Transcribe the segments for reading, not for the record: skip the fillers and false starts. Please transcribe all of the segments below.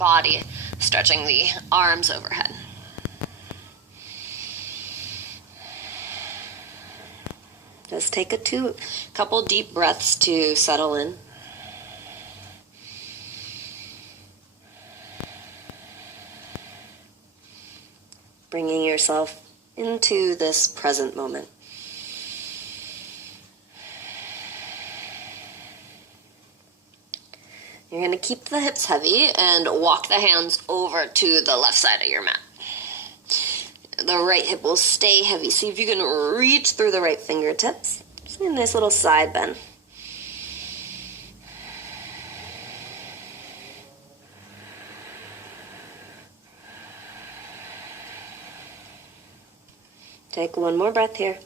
body, stretching the arms overhead. Just take a couple deep breaths to settle in. Bringing yourself into this present moment. You're going to keep the hips heavy and walk the hands over to the left side of your mat. The right hip will stay heavy. See if you can reach through the right fingertips. Just a nice little side bend. Take one more breath here.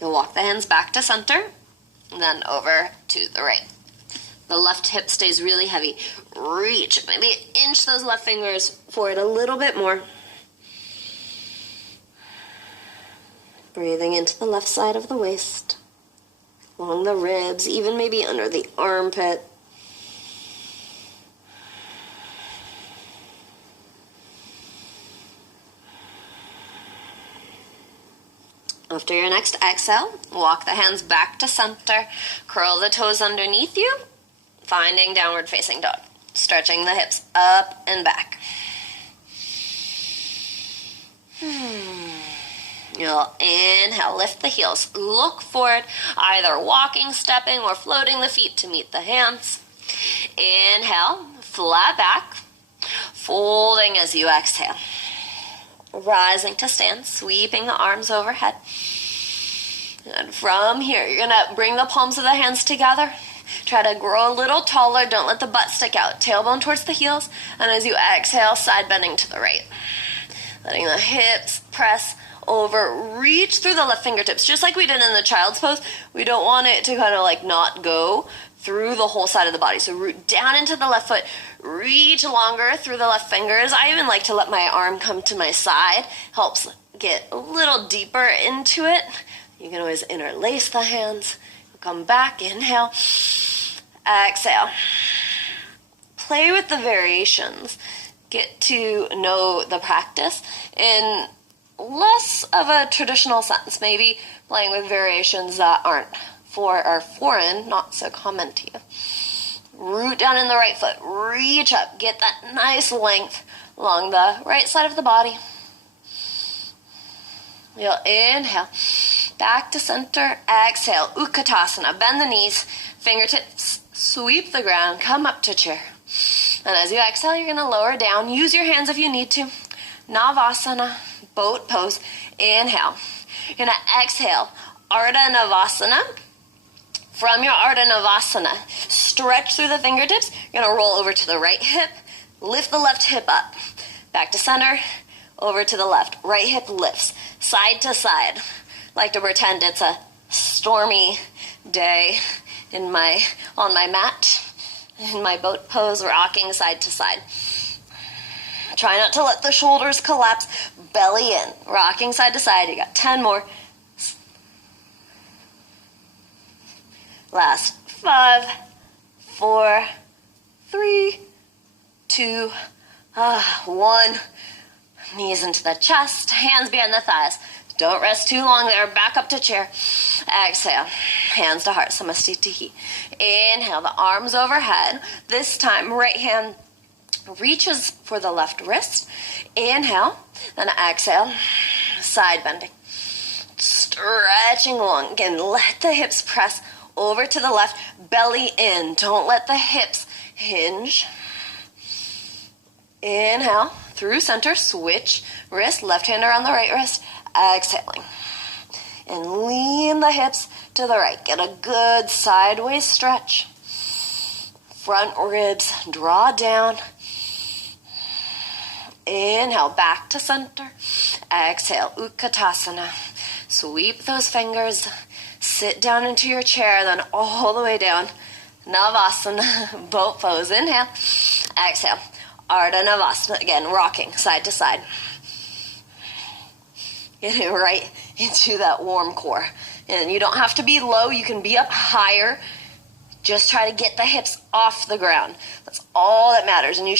You'll walk the hands back to center, then over to the right. The left hip stays really heavy. Reach, maybe inch those left fingers forward a little bit more. Breathing into the left side of the waist, along the ribs, even maybe under the armpit. After your next exhale, walk the hands back to center, curl the toes underneath you, finding downward facing dog, stretching the hips up and back. You'll inhale, lift the heels, look forward, either walking, stepping, or floating the feet to meet the hands. Inhale, flat back, folding as you exhale. Rising to stand, sweeping the arms overhead. And from here, you're going to bring the palms of the hands together. Try to grow a little taller. Don't let the butt stick out. Tailbone towards the heels. And as you exhale, side bending to the right. Letting the hips press over. Reach through the left fingertips. Just like we did in the child's pose. We don't want it to kind of like not go through the whole side of the body. So root down into the left foot. Reach longer through the left fingers. I even like to let my arm come to my side. Helps get a little deeper into it. You can always interlace the hands. Come back, inhale, exhale. Play with the variations. Get to know the practice in less of a traditional sense. Maybe playing with variations that aren't foreign, not so common to you. Root down in the right foot. Reach up. Get that nice length along the right side of the body. You'll inhale. Back to center. Exhale. Utkatasana. Bend the knees. Fingertips sweep the ground. Come up to chair. And as you exhale, you're going to lower down. Use your hands if you need to. Navasana. Boat pose. Inhale. You're going to exhale. Ardha Navasana. From your Ardha Navasana, stretch through the fingertips. You're going to roll over to the right hip. Lift the left hip up. Back to center. Over to the left. Right hip lifts. Side to side. Like to pretend it's a stormy day on my mat. In my boat pose, rocking side to side. Try not to let the shoulders collapse. Belly in. Rocking side to side. You got 10 more. Last 5, 4, 3, 2, 1. Knees into the chest, hands behind the thighs. Don't rest too long there. Back up to chair. Exhale. Hands to heart. Samastitihi. Inhale. The arms overhead. This time, right hand reaches for the left wrist. Inhale. Then exhale. Side bending. Stretching long. Again, let the hips press over to the left, belly in. Don't let the hips hinge. Inhale, through center, switch wrist, left hand around the right wrist, exhaling. And lean the hips to the right. Get a good sideways stretch. Front ribs, draw down. Inhale, back to center. Exhale, Utkatasana. Sweep those fingers. Sit down into your chair, then all the way down. Navasana, boat pose. Inhale. Exhale. Ardha Navasana. Again, rocking side to side. Getting right into that warm core. And you don't have to be low. You can be up higher. Just try to get the hips off the ground. That's all that matters. And you